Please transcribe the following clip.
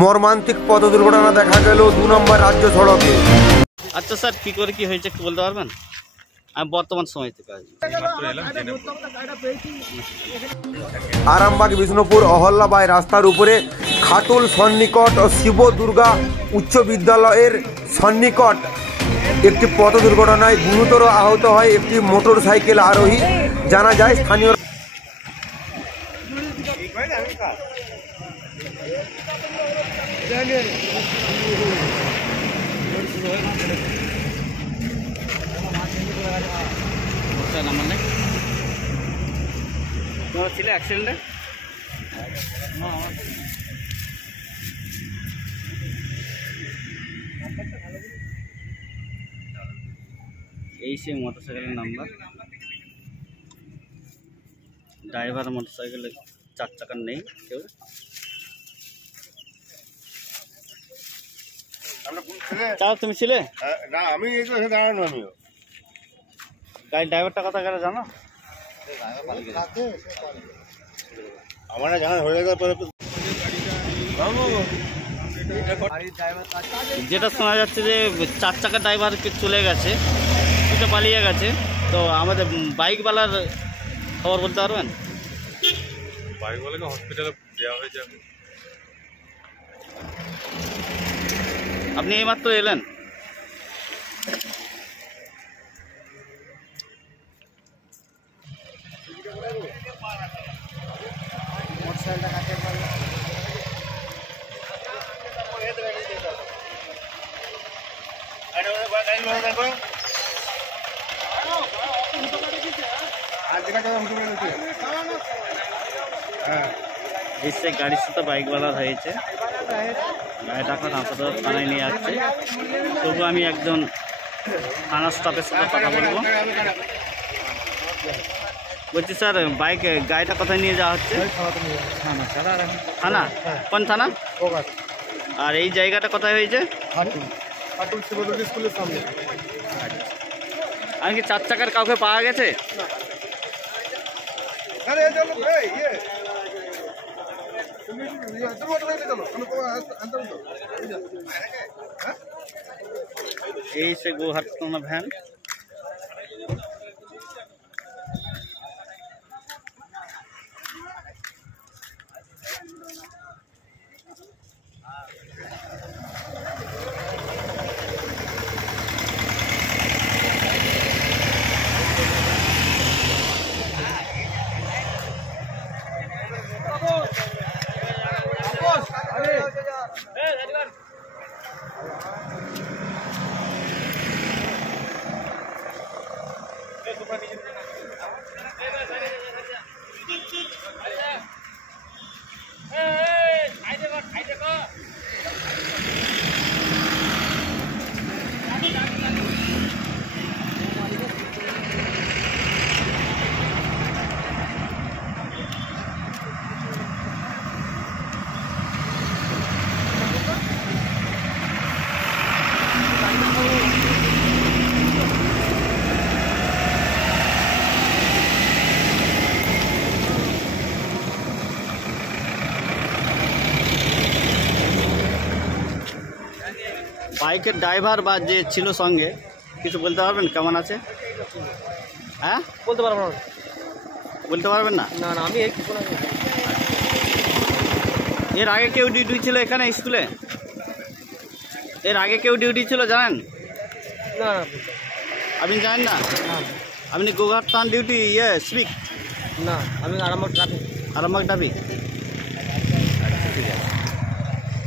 মর্মান্তিক পথ দুর্ঘটনা দেখা গেল ২ নম্বর রাজ্য সড়কে। আচ্ছা স্যার, কি করে কি হয়েছে একটু বলতে পারবেন? আমি বর্তমান সময় থেকে আরামবাগ বিষ্ণুপুর অহল্যাবাই রাস্তার উপরে খাটুল সন্নিকট ও শিব দুর্গা উচ্চ বিদ্যালয়ের সন্নিকট একটি পথ দুর্ঘটনায় গুরুতর আহত হয় একটি মোটর সাইকেল আরোহী। জানা যায় স্থানীয় অ্যাক্সিডেন্টে এই সে মোটরসাইকেলের নাম্বার, ড্রাইভার মোটরসাইকেলে 4 চাকার নেই কেউ। চাও তুমি ছিলে না, আমি দাঁড়ানো। আমিও গাড়ির ড্রাইভারটা কথা গেলে জানো? আমার জানা হয়ে যাওয়ার পরে যেটা শোনা যাচ্ছে যে 4 চাকার ড্রাইভার চলে গেছে, সেটা পালিয়ে গেছে। তো আমাদের বাইকওয়ালার খবর বলতে পারবেন? বাইকওয়ালাকে হসপিটালে দেওয়া হয়েছে। আপনি এইমাত্র এলেন? এসে গাড়ির সাথে বাইকওয়ালার হয়েছে, গাড়িটা এখন আপাতত থানায় নিয়ে আসছে। তবু আমি একজন থানা স্টাফের সাথে কথা বলবো। বলছি স্যার, গাড়িটা কোথায় নিয়ে যাওয়া হচ্ছে? থানা? কোন থানা? আর এই জায়গাটা কোথায় হয়েছে? আর কি 4 চাকার কাউকে পাওয়া গেছে? এই সে গোহাট কোনো ভ্যান। বাইকের ড্রাইভার বা যে ছিল সঙ্গে কিছু বলতে পারবেন? কেমন আছে? হ্যাঁ, বলতে পারবো না। বলতে পারবেন না? না না, আমি এর আগে কেউ ডিউটি ছিল এখানে স্কুলে? এর আগে কেউ ডিউটি ছিল জানেন? না না, আপনি জানেন না? আপনি গোঘাট থান ডিউটি শ্রিক? না, আমি আরামবাগ ট্রাফিক। আরামবাগ ট্রাফিক, ঠিক আছে।